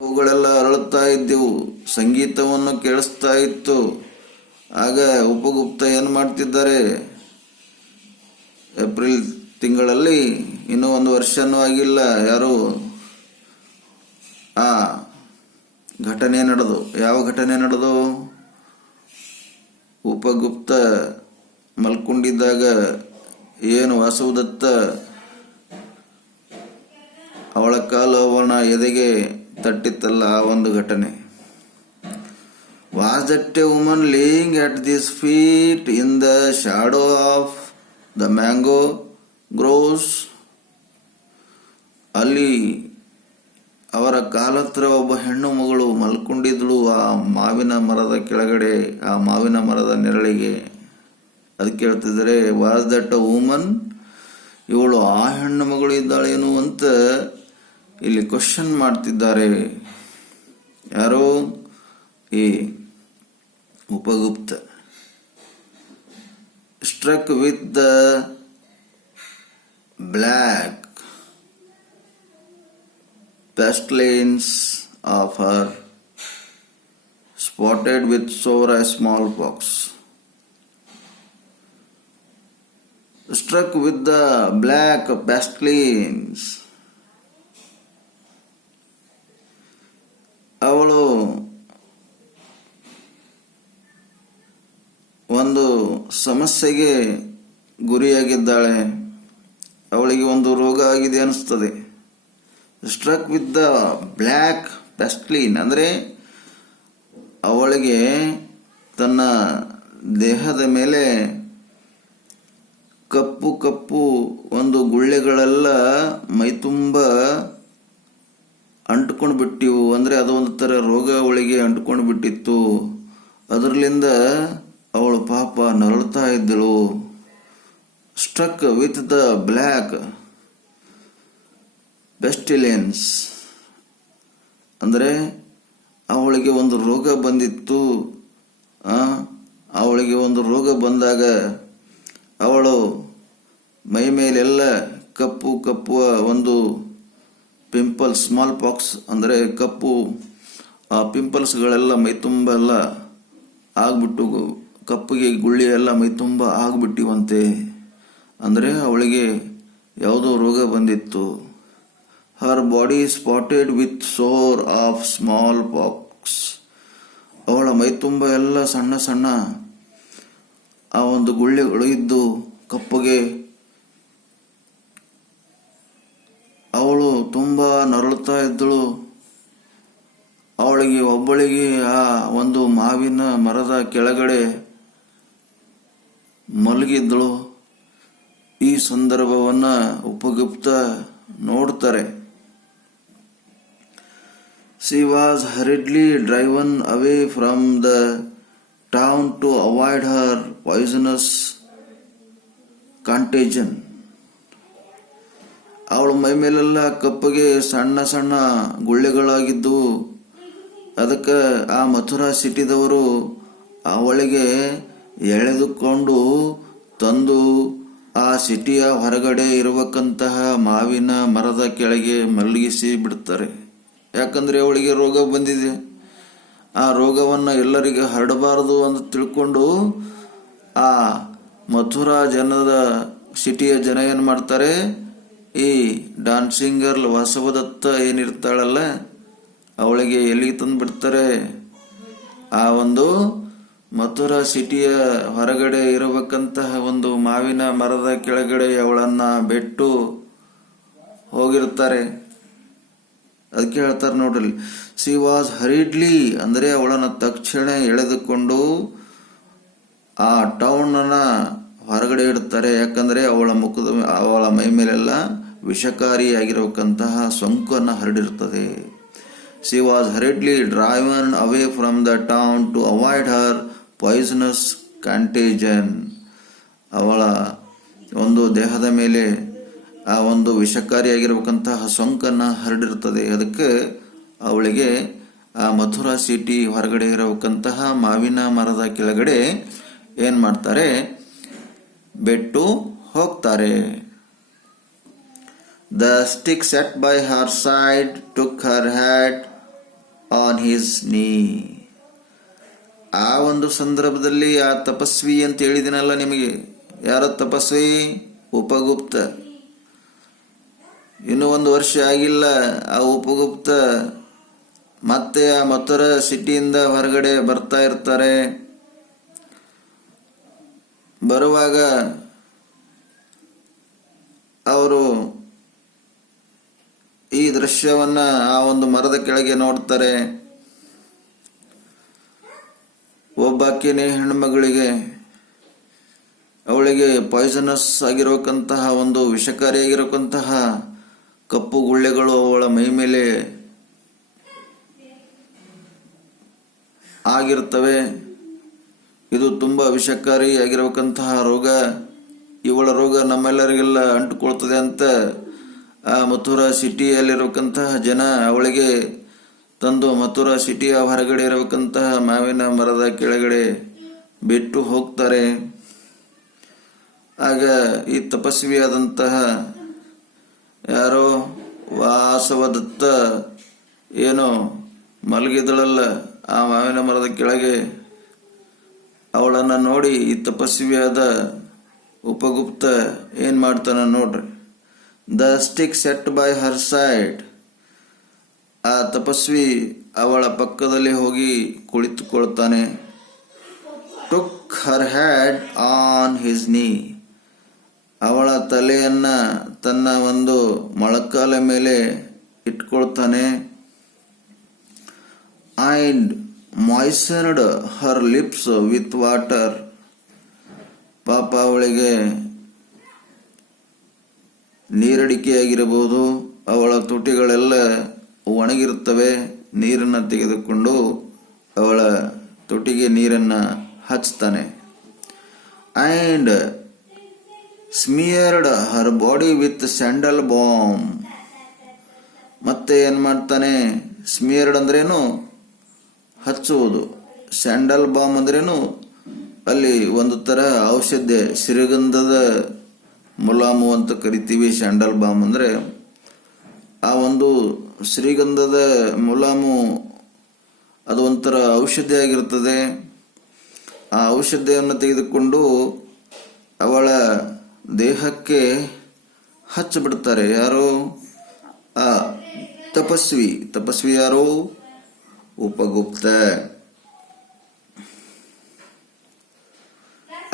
ಅವುಗಳೆಲ್ಲ ಅರಳುತ್ತಾ ಇದ್ದೆವು. ಸಂಗೀತವನ್ನು ಕೇಳಿಸ್ತಾ ಇತ್ತು. ಆಗ ಉಪಗುಪ್ತ ಏನು ಮಾಡ್ತಿದ್ದಾರೆ, ಏಪ್ರಿಲ್ ತಿಂಗಳಲ್ಲಿ ಇನ್ನೂ 1 ವರ್ಷನೂ ಆಗಿಲ್ಲ, ಯಾರು ಆ ಘಟನೆ ನಡೆದು. ಯಾವ ಘಟನೆ ನಡೆದು? ಉಪಗುಪ್ತ ಮಲ್ಕೊಂಡಿದ್ದಾಗ ಏನು ವಾಸುದತ್ತ ಅವಳ ಕಾಲು ಅವನ ಎದೆಗೆ ತಟ್ಟಿತ್ತಲ್ಲ, ಆ ಒಂದು ಘಟನೆ. Was that a woman laying at his feet in the shadow of the mango groves? ಅಲ್ಲಿ ಅವರ ಕಾಲತ್ರ ಒಬ್ಬ ಹೆಣ್ಣು ಮಗಳು ಮಲ್ಕೊಂಡಿದ್ಳು, ಆ ಮಾವಿನ ಮರದ ಕೆಳಗಡೆ, ಆ ಮಾವಿನ ಮರದ ನೆರಳಿಗೆ. ಅದಕ್ಕೆ ಹೇಳ್ತಿದ್ದಾರೆ, ವಾಸ್ ದಟ್ ಅ ವುಮನ್, ಇವಳು ಆ ಹೆಣ್ಣು ಮಗಳು ಇದ್ದಾಳೇನು ಅಂತ ಇಲ್ಲಿ ಕ್ವಶನ್ ಮಾಡ್ತಿದ್ದಾರೆ. ಯಾರೋ ಈ Upagupta. Struck with the black pestilence of her, spotted with sore smallpox. Struck with the black pestilence. ಅವಳು ಒಂದು ಸಮಸ್ಯೆಗೆ ಗುರಿಯಾಗಿದ್ದಾಳೆ. ಅವಳಿಗೆ ಒಂದು ರೋಗ ಆಗಿದೆ ಅನಿಸ್ತದೆ. ಸ್ಟ್ರಕ್ ವಿತ್ ದ ಬ್ಲ್ಯಾಕ್ ಪೆಸ್ಟ್ಲಿನ್ ಅಂದರೆ ಅವಳಿಗೆ ತನ್ನ ದೇಹದ ಮೇಲೆ ಕಪ್ಪು ಕಪ್ಪು ಒಂದು ಗುಳ್ಳೆಗಳೆಲ್ಲ ಮೈತುಂಬ ಅಂಟ್ಕೊಂಡು ಬಿಟ್ಟಿವು. ಅಂದರೆ ಅದು ಒಂದು ಥರ ರೋಗ ಅವಳಿಗೆ ಅಂಟ್ಕೊಂಡು ಬಿಟ್ಟಿತ್ತು. ಅದರಲ್ಲಿಂದ ಅವಳು ಪಾಪ ನರಳುತ್ತಾ ಇದ್ದಳು. ಸ್ಟ್ರಕ್ ವಿತ್ ದ ಬ್ಲ್ಯಾಕ್ ಪೆಸ್ಟಿಲೆನ್ಸ್ ಅಂದರೆ ಅವಳಿಗೆ ಒಂದು ರೋಗ ಬಂದಿತ್ತು. ಅವಳಿಗೆ ಒಂದು ರೋಗ ಬಂದಾಗ ಅವಳು ಮೈ ಮೇಲೆಲ್ಲ ಕಪ್ಪು ಕಪ್ಪುವ ಒಂದು ಪಿಂಪಲ್ಸ್, ಸ್ಮಾಲ್ ಪಾಕ್ಸ್ ಅಂದರೆ ಕಪ್ಪು, ಆ ಪಿಂಪಲ್ಸ್ಗಳೆಲ್ಲ ಮೈ ತುಂಬ ಎಲ್ಲ ಆಗ್ಬಿಟ್ಟು, ಕಪ್ಪಿಗೆ ಗುಳ್ಳಿ ಎಲ್ಲ ಮೈ ತುಂಬ ಆಗ್ಬಿಟ್ಟಿವಂತೆ. ಅಂದರೆ ಅವಳಿಗೆ ಯಾವುದೋ ರೋಗ ಬಂದಿತ್ತು. Her body spotted with sore of smallpox. ಅವಳ ಮೈ ತುಂಬ ಎಲ್ಲ ಸಣ್ಣ ಸಣ್ಣ ಆ ಒಂದು ಗುಳ್ಳೆಗಳು ಇದ್ದು ಕಪ್ಪಗೆ. ಅವಳು ತುಂಬ ನರಳುತ್ತಾ ಇದ್ದಳು. ಅವಳಿಗೆ ಒಬ್ಬಳಿಗೆ ಆ ಒಂದು ಮಾವಿನ ಮರದ ಕೆಳಗಡೆ ಮಲಗಿದ್ದಳು. ಈ ಸಂದರ್ಭವನ್ನ ಉಪಗುಪ್ತ ನೋಡ್ತಾರೆ. She was hurriedly driven away from the town to avoid her poisonous contagion. ಅವಳ ಮೈ ಮೇಲೆಲ್ಲ ಕಪ್ಪಗೆ ಸಣ್ಣ ಸಣ್ಣ ಗುಳ್ಳೆಗಳಾಗಿದ್ದು, ಅದಕ್ಕೆ ಆ ಮಥುರಾ ಸಿಟಿದವರು ಅವಳಿಗೆ ಎಳೆದುಕೊಂಡು ತಂದು ಆ ಸಿಟಿಯ ಹೊರಗಡೆ ಇರಬೇಕಂತಹ ಮಾವಿನ ಮರದ ಕೆಳಗೆ ಮಲಗಿಸಿ ಬಿಡ್ತಾರೆ. ಯಾಕಂದ್ರೆ ಅವಳಿಗೆ ರೋಗ ಬಂದಿದೆ. ಆ ರೋಗವನ್ನು ಎಲ್ಲರಿಗೆ ಹರಡಬಾರದು ಅಂತ ತಿಳ್ಕೊಂಡು ಆ ಮಥುರಾ ಜನದ ಸಿಟಿಯ ಜನ ಏನು ಮಾಡ್ತಾರೆ, ಈ ಡಾನ್ಸಿಂಗ್ ಗರ್ಲ್ ವಾಸವದತ್ತ ಏನಿರ್ತಾಳಲ್ಲ ಅವಳಿಗೆ ಎಲ್ಲಿಗೆ ತಂದು ಬಿಡ್ತಾರೆ, ಆ ಒಂದು ಮಥುರಾ ಸಿಟಿಯ ಹೊರಗಡೆ ಇರಬೇಕಂತಹ ಒಂದು ಮಾವಿನ ಮರದ ಕೆಳಗಡೆ ಅವಳನ್ನ ಬಿಟ್ಟು ಹೋಗಿರ್ತಾರೆ. ಅದಕ್ಕೆ ಹೇಳ್ತಾರೆ ನೋಡ್ರಿ, ಸಿ ವಾಸ್ ಹರಿಡ್ಲಿ ಅಂದರೆ ಅವಳನ್ನು ತಕ್ಷಣ ಎಳೆದುಕೊಂಡು ಆ ಟೌನ್ನ ಹೊರಗಡೆ ಇಡ್ತಾರೆ. ಯಾಕಂದ್ರೆ ಅವಳ ಮೈ ಮೇಲೆಲ್ಲ ವಿಷಕಾರಿಯಾಗಿರಬೇಕಂತಹ ಸೋಂಕನ್ನು ಹರಡಿರುತ್ತದೆ. She was hurriedly driven away from the town to avoid her poisonous contagion. ಅವಳ ಒಂದು ದೇಹದ ಮೇಲೆ ಆ ಒಂದು ವಿಷಕಾರಿಯಾಗಿರಬೇಕಂತಹ ಸೋಂಕನ್ನು ಹರಡಿರ್ತದೆ. ಅದಕ್ಕೆ ಅವಳಿಗೆ ಆ ಮಥುರಾ ಸಿಟಿ ಹೊರಗಡೆ ಇರಬೇಕಂತಹ ಮಾವಿನ ಮರದ ಕೆಳಗಡೆ ಏನ್ ಮಾಡ್ತಾರೆ, ಬಿಟ್ಟು ಹೋಗ್ತಾರೆ. The stick set by her side took her head on his ನೀ. ಆ ಒಂದು ಸಂದರ್ಭದಲ್ಲಿ ಆ ತಪಸ್ವಿ ಅಂತ ಹೇಳಿದಿನಲ್ಲ ನಿಮಗೆ, ಯಾರ ತಪಸ್ವಿ? ಉಪಗುಪ್ತ. ಇನ್ನು 1 ವರ್ಷ ಆಗಿಲ್ಲ, ಆ ಉಪಗುಪ್ತ ಮತ್ತೆ ಆ ಮಥುರಾ ಸಿಟಿಯಿಂದ ಹೊರಗಡೆ ಬರ್ತಾ ಇರ್ತಾರೆ. ಬರುವಾಗ ಅವರು ಈ ದೃಶ್ಯವನ್ನ ಆ ಒಂದು ಮರದ ಕೆಳಗೆ ನೋಡ್ತಾರೆ. ಒಬ್ಬಾಕಿನೇ ಹೆಣ್ಮಗಳಿಗೆ, ಅವಳಿಗೆ ಪಾಯ್ಸನಸ್ ಆಗಿರತಕ್ಕಂತಹ ಒಂದು ವಿಷಕಾರಿಯಾಗಿರತಕ್ಕಂತಹ ಕಪ್ಪು ಗುಳ್ಳೆಗಳು ಅವಳ ಮೈ ಮೇಲೆ ಆಗಿರ್ತವೆ. ಇದು ತುಂಬ ವಿಷಕಾರಿಯಾಗಿರತಕ್ಕಂತಹ ರೋಗ. ಇವಳ ರೋಗ ನಮ್ಮೆಲ್ಲರಿಗೆಲ್ಲ ಅಂಟುಕೊಳ್ತದೆ ಅಂತ ಆ ಮಥುರಾ ಸಿಟಿಯಲ್ಲಿರತಕ್ಕಂತಹ ಜನ ಅವಳಿಗೆ ತಂದು ಮಥುರಾ ಸಿಟಿಯ ಹೊರಗಡೆ ಇರಬೇಕಂತಹ ಮಾವಿನ ಮರದ ಕೆಳಗಡೆ ಬಿಟ್ಟು ಹೋಗ್ತಾರೆ. ಆಗ ಈ ತಪಸ್ವಿಯಾದಂತಹ ಯಾರೋ ವಾಸವದತ್ತ ಏನೋ ಮಲಗಿದಳಲ್ಲ ಆ ಮಾವಿನ ಮರದ ಕೆಳಗೆ, ಅವಳನ್ನು ನೋಡಿ ಈ ತಪಸ್ವಿಯಾದ ಉಪಗುಪ್ತ ಏನ್ ಮಾಡ್ತಾನ ನೋಡ್ರಿ. The ascetic sat by her side. ಆ ತಪಸ್ವಿ ಅವಳ ಪಕ್ಕದಲ್ಲಿ ಹೋಗಿ ಕುಳಿತುಕೊಳ್ತಾನೆ. Took her head on his knee. ಅವಳ ತಲೆಯನ್ನ ತನ್ನ ಒಂದು ಮೊಳಕಾಲ ಮೇಲೆ ಇಟ್ಕೊಳ್ತಾನೆ. And moistened her lips with water. ಪಾಪ ಅವಳಿಗೆ ನೀರಡಿಕೆಯಾಗಿರಬಹುದು, ಅವಳ ತುಟಿಗಳೆಲ್ಲ ಒಣಗಿರುತ್ತವೆ. ನೀರನ್ನು ತೆಗೆದುಕೊಂಡು ಅವಳ ತುಟಿಗೆ ನೀರನ್ನು ಹಚ್ತಾನೆ. And smeared her body with sandal balm. ಮತ್ತೆ ಏನ್ ಮಾಡ್ತಾನೆ? ಸ್ಮಿಯರ್ಡ್ ಅಂದ್ರೇನು? ಹಚ್ಚುವುದು. ಸ್ಯಾಂಡಲ್ ಬಾಮ್ ಅಂದ್ರೇನು? ಅಲ್ಲಿ ಒಂದು ತರ ಔಷಧ, ಸಿರಿಗಂಧದ ಮುಲಾಮು ಅಂತ ಕರಿತೀವಿ. ಸ್ಯಾಂಡಲ್ ಬಾಮ್ ಅಂದ್ರೆ ಆ ಒಂದು ಶ್ರೀಗಂಧದ ಮುಲಾಮು, ಅದು ಒಂಥರ ಔಷಧಿ ಆಗಿರ್ತದೆ. ಆ ಔಷಧಿಯನ್ನು ತೆಗೆದುಕೊಂಡು ಅವಳ ದೇಹಕ್ಕೆ ಹಚ್ಚಿಬಿಡ್ತಾರೆ. ಯಾರು? ಆ ತಪಸ್ವಿ ಯಾರು? ಉಪಗುಪ್ತ.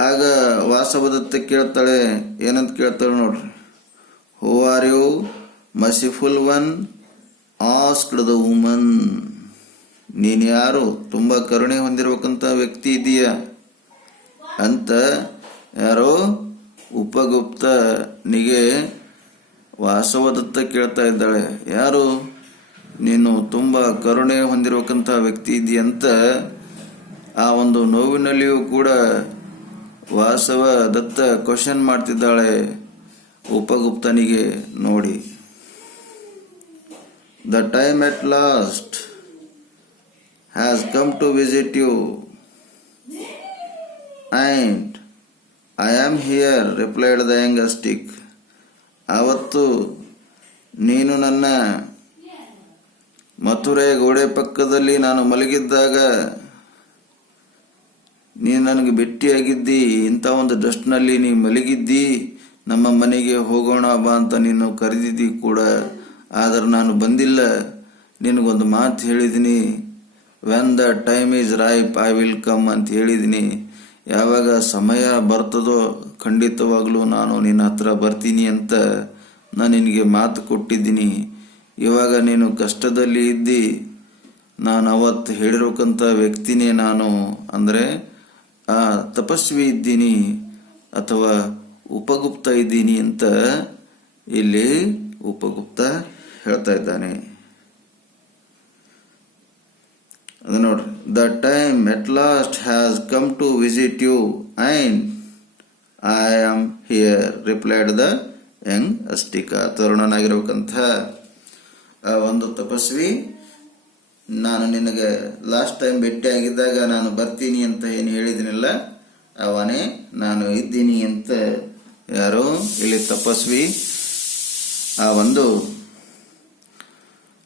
ಆಗ ವಾಸವದತ್ತ ಕೇಳ್ತಾಳೆ, ಏನಂತ ಕೇಳ್ತಾಳೆ ನೋಡ್ರಿ. Who are you merciful one asked the woman. ನೀನು ಯಾರು? ತುಂಬಾ ಕರುಣೆ ಹೊಂದಿರಬೇಕಂತ ವ್ಯಕ್ತಿ ಇದೆಯಾ ಅಂತ ಯಾರೋ ಉಪಗುಪ್ತನಿಗೆ ವಾಸವದತ್ತ ಕೇಳ್ತಾ ಇದ್ದಾಳೆ. ಯಾರು? ನೀನು ತುಂಬಾ ಕರುಣೆ ಹೊಂದಿರಬೇಕಂತ ವ್ಯಕ್ತಿ ಇದೆಯಂತ ಆ ಒಂದು ನೋವಿನಲ್ಲಿಯೂ ಕೂಡ ವಾಸವದತ್ತ ಕ್ವಶನ್ ಮಾಡ್ತಿದ್ದಾಳೆ ಉಪಗುಪ್ತನಿಗೆ. ನೋಡಿ, the time at last has come to visit you and I am here, replied the young ascetic. ಆವತ್ತು ನೀನು ನನ್ನ ಮಥುರೆ ಗೋಡೆ ಪಕ್ಕದಲ್ಲಿ ನಾನು ಮಲಗಿದ್ದಾಗ ನೀನು ನನಗೆ ಭೇಟಿಯಾಗಿದ್ದಿ. ಇಂಥ ಒಂದು ಡಸ್ಟ್ನಲ್ಲಿ ನೀ ಮಲಗಿದ್ದಿ. ನಮ್ಮ ಮನೆಗೆ ಹೋಗೋಣ ಬಾ ಅಂತ ನೀನು ಕರೆದಿದ್ದಿ ಕೂಡ. ಆದರೆ ನಾನು ಬಂದಿಲ್ಲ. ನಿನಗೊಂದು ಮಾತು ಹೇಳಿದ್ದೀನಿ, when the time is ripe I will come ಅಂತ ಹೇಳಿದ್ದೀನಿ. ಯಾವಾಗ ಸಮಯ ಬರ್ತದೋ ಖಂಡಿತವಾಗ್ಲೂ ನಾನು ನಿನ್ನ ಹತ್ರ ಬರ್ತೀನಿ ಅಂತ ನಾನು ನಿನಗೆ ಮಾತು ಕೊಟ್ಟಿದ್ದೀನಿ. ಇವಾಗ ನೀನು ಕಷ್ಟದಲ್ಲಿ ಇದ್ದಿ, ನಾನು ಅವತ್ತು ಹೇಳಿರೋಕಂತ ವ್ಯಕ್ತಿನೇ ನಾನು, ಅಂದರೆ ಆ ತಪಸ್ವಿ ಇದ್ದೀನಿ ಅಥವಾ ಉಪಗುಪ್ತ ಇದ್ದೀನಿ ಅಂತ ಇಲ್ಲಿ ಉಪಗುಪ್ತ ಹೇಳ್ತಾ ಇದ್ದಾನೆ. ಅದು ನೋಡ್ರಿ, the time at last has come to visit you and I am here, replied the young ascetic. ತರುಣನಾಗಿರ್ಬೇಕಂತ ಒಂದು ತಪಸ್ವಿ, ನಾನು ನಿನಗೆ ಲಾಸ್ಟ್ ಟೈಮ್ ಭೇಟಿಯಾಗಿದ್ದಾಗ ನಾನು ಬರ್ತೀನಿ ಅಂತ ಏನು ಹೇಳಿದಿನಲ್ಲ, ಅವನೇ ನಾನು ಇದ್ದೀನಿ ಅಂತ ಯಾರೋ ಇಲ್ಲಿ ತಪಸ್ವಿ ಆ ಒಂದು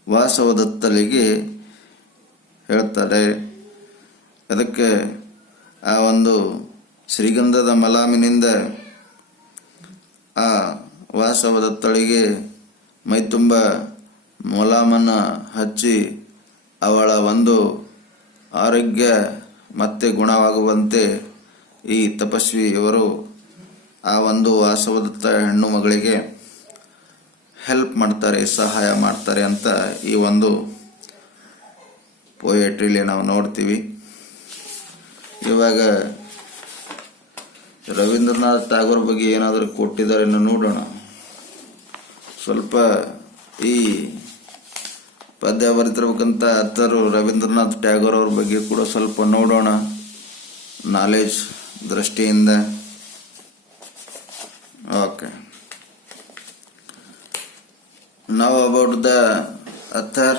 ವಾಸವದತ್ತಲಿಗೆ ಹೇಳ್ತಾರೆ. ಅದಕ್ಕೆ ಆ ಒಂದು ಶ್ರೀಗಂಧದ ಮಲಾಮಿನಿಂದ ಆ ವಾಸವದತ್ತಳಿಗೆ ಮೈತುಂಬ ಮೊಲಾಮನ್ನು ಹಚ್ಚಿ ಅವಳ ಒಂದು ಆರೋಗ್ಯ ಮತ್ತೆ ಗುಣವಾಗುವಂತೆ ಈ ತಪಸ್ವಿಯವರು ಆ ಒಂದು ವಾಸವದತ್ತ ಹೆಣ್ಣು ಮಗಳಿಗೆ ಹೆಲ್ಪ್ ಮಾಡ್ತಾರೆ, ಸಹಾಯ ಮಾಡ್ತಾರೆ ಅಂತ ಈ ಒಂದು ಪೋಯೆಟ್ರಿಲಿ ನಾವು ನೋಡ್ತೀವಿ. ಇವಾಗ ರವೀಂದ್ರನಾಥ್ ಟ್ಯಾಗೋರ್ ಬಗ್ಗೆ ಏನಾದರೂ ಕೊಟ್ಟಿದ್ದಾರೆ ನೋಡೋಣ. ಸ್ವಲ್ಪ ಈ ಪದ್ಯ ಬರೆತಿರ್ಬೇಕಂತ ಹತ್ತರು ರವೀಂದ್ರನಾಥ್ ಟ್ಯಾಗೋರ್ ಅವ್ರ ಬಗ್ಗೆ ಕೂಡ ಸ್ವಲ್ಪ ನೋಡೋಣ ನಾಲೆಜ್ ದೃಷ್ಟಿಯಿಂದ. Okay, now about the author.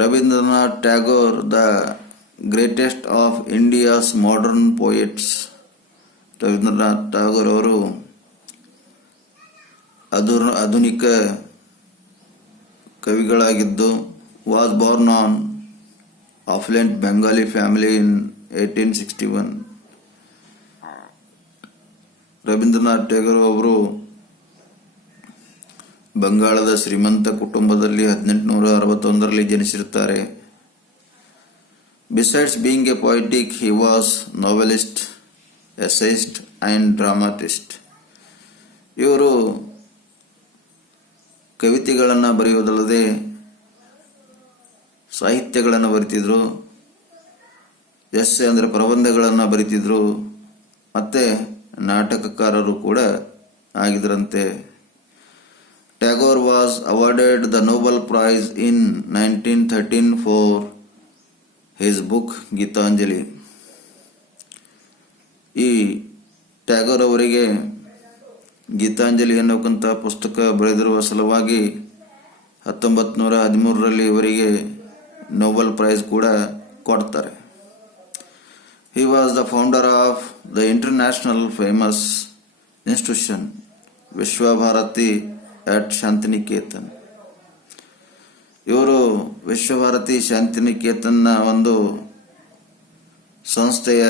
Rabindranath Tagore, the greatest of India's modern poets. Rabindranath Tagore ಅವರು ಆಧುನಿಕ ಕವಿಗಳಾಗಿದ್ದು, was born on affluent Bengali family in 1861. Ravindranath Tagore ಅವರು ಬಂಗಾಳದ ಶ್ರೀಮಂತ ಕುಟುಂಬದಲ್ಲಿ 1861ರಲ್ಲಿ ಜನಿಸಿರುತ್ತಾರೆ. Besides being a poetic, he was novelist, essayist and dramatist. ಇವರು ಕವಿತೆಗಳನ್ನು ಬರೆಯುವುದಲ್ಲದೆ ಸಾಹಿತ್ಯಗಳನ್ನು ಬರಿತಿದ್ರು, essay ಅಂದರೆ ಪ್ರಬಂಧಗಳನ್ನು ಬರಿತಿದ್ರು, ಮತ್ತೆ ನಾಟಕಕಾರರು ಕೂಡ ಆಗಿದ್ರಂತೆ. Tagore was awarded the Nobel Prize in 1913 for his book Gitanjali. ಈ ಟ್ಯಾಗೋರ್ ಅವರಿಗೆ ಗೀತಾಂಜಲಿ ಎನ್ನುವಂಥ ಪುಸ್ತಕ ಬರೆದಿರುವ ಸಲುವಾಗಿ 1913ರಲ್ಲಿ ಇವರಿಗೆ ನೋಬೆಲ್ ಪ್ರೈಸ್ ಕೂಡ ಕೊಡ್ತಾರೆ. He was the founder of the international famous institution Vishwa Bharati at Shantiniketan. ಇವರು ವಿಶ್ವಭಾರತಿ ಶಾಂತಿನಿಕೇತನ್ನ ಒಂದು ಸಂಸ್ಥೆಯ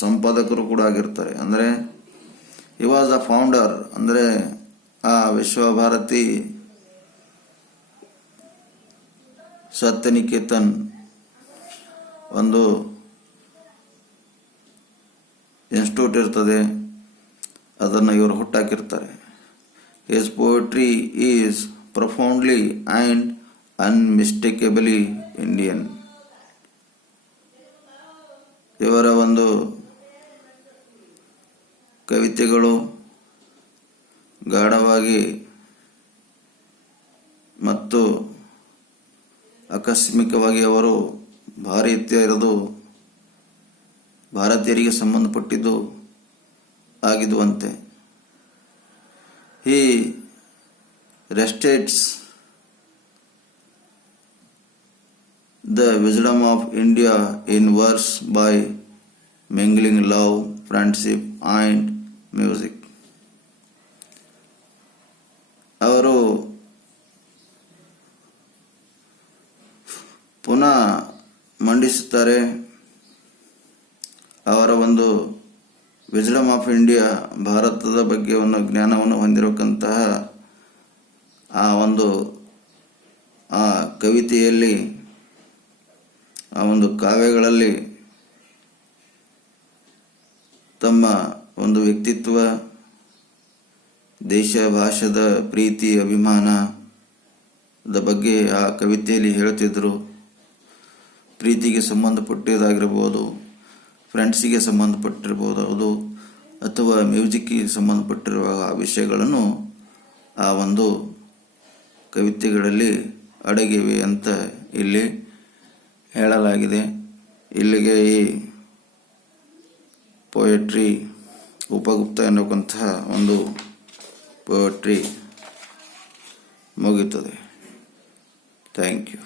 ಸಂಪಾದಕರು ಕೂಡ ಆಗಿರ್ತಾರೆ. ಅಂದರೆ he was the founder, ಅಂದರೆ ಆ ವಿಶ್ವಭಾರತಿ ಶಾಂತಿನಿಕೇತನ್ ಒಂದು ಇನ್ಸ್ಟಿಟ್ಯೂಟ್ ಇರ್ತದೆ, ಅದನ್ನು ಇವರು ಹುಟ್ಟಾಕಿರ್ತಾರೆ. His poetry is profoundly and unmistakably Indian. ಇವರ ಒಂದು ಕವಿತೆಗಳು ಗಾಢವಾಗಿ ಮತ್ತು ಆಕಸ್ಮಿಕವಾಗಿ ಅವರು ಭಾರತೀಯರದು ಭಾರತೀಯರಿಗೆ ಸಂಬಂಧಪಟ್ಟಿದ್ದು ಆಗಿದುವಂತೆ. He restates the wisdom of India in verse by mingling love, friendship and music. ಅವರು ಪುನಃ ಮಂಡಿಸುತ್ತಾರೆ ಅವರ ಒಂದು ವಿಜ್ಡಮ್ ಆಫ್ ಇಂಡಿಯಾ, ಭಾರತದ ಬಗ್ಗೆ ಒಂದು ಜ್ಞಾನವನ್ನು ಹೊಂದಿರತಕ್ಕಂತಹ ಆ ಕವಿತೆಯಲ್ಲಿ, ಆ ಒಂದು ಕಾವ್ಯಗಳಲ್ಲಿ ತಮ್ಮ ಒಂದು ವ್ಯಕ್ತಿತ್ವ, ದೇಶ ಭಾಷೆದ ಪ್ರೀತಿ ಅಭಿಮಾನದ ಬಗ್ಗೆ ಆ ಕವಿತೆಯಲ್ಲಿ ಹೇಳ್ತಿದ್ರು. ಪ್ರೀತಿಗೆ ಸಂಬಂಧಪಟ್ಟಿದ್ದಾಗಿರ್ಬೋದು, ಫ್ರೆಂಡ್ಸಿಗೆ ಸಂಬಂಧಪಟ್ಟಿರ್ಬೋದು, ಅಥವಾ ಮ್ಯೂಸಿಕ್ಕಿಗೆ ಸಂಬಂಧಪಟ್ಟಿರುವ ಆ ವಿಷಯಗಳನ್ನು ಆ ಒಂದು ಕವಿತೆಗಳಲ್ಲಿ ಅಡಗಿವೆ ಅಂತ ಇಲ್ಲಿ ಹೇಳಲಾಗಿದೆ. ಇಲ್ಲಿಗೆ ಈ ಪೋಯಟ್ರಿ ಉಪಗುಪ್ತ ಎನ್ನುವಂತಹ ಒಂದು ಪೋಯಟ್ರಿ ಮುಗಿಯುತ್ತದೆ. Thank you.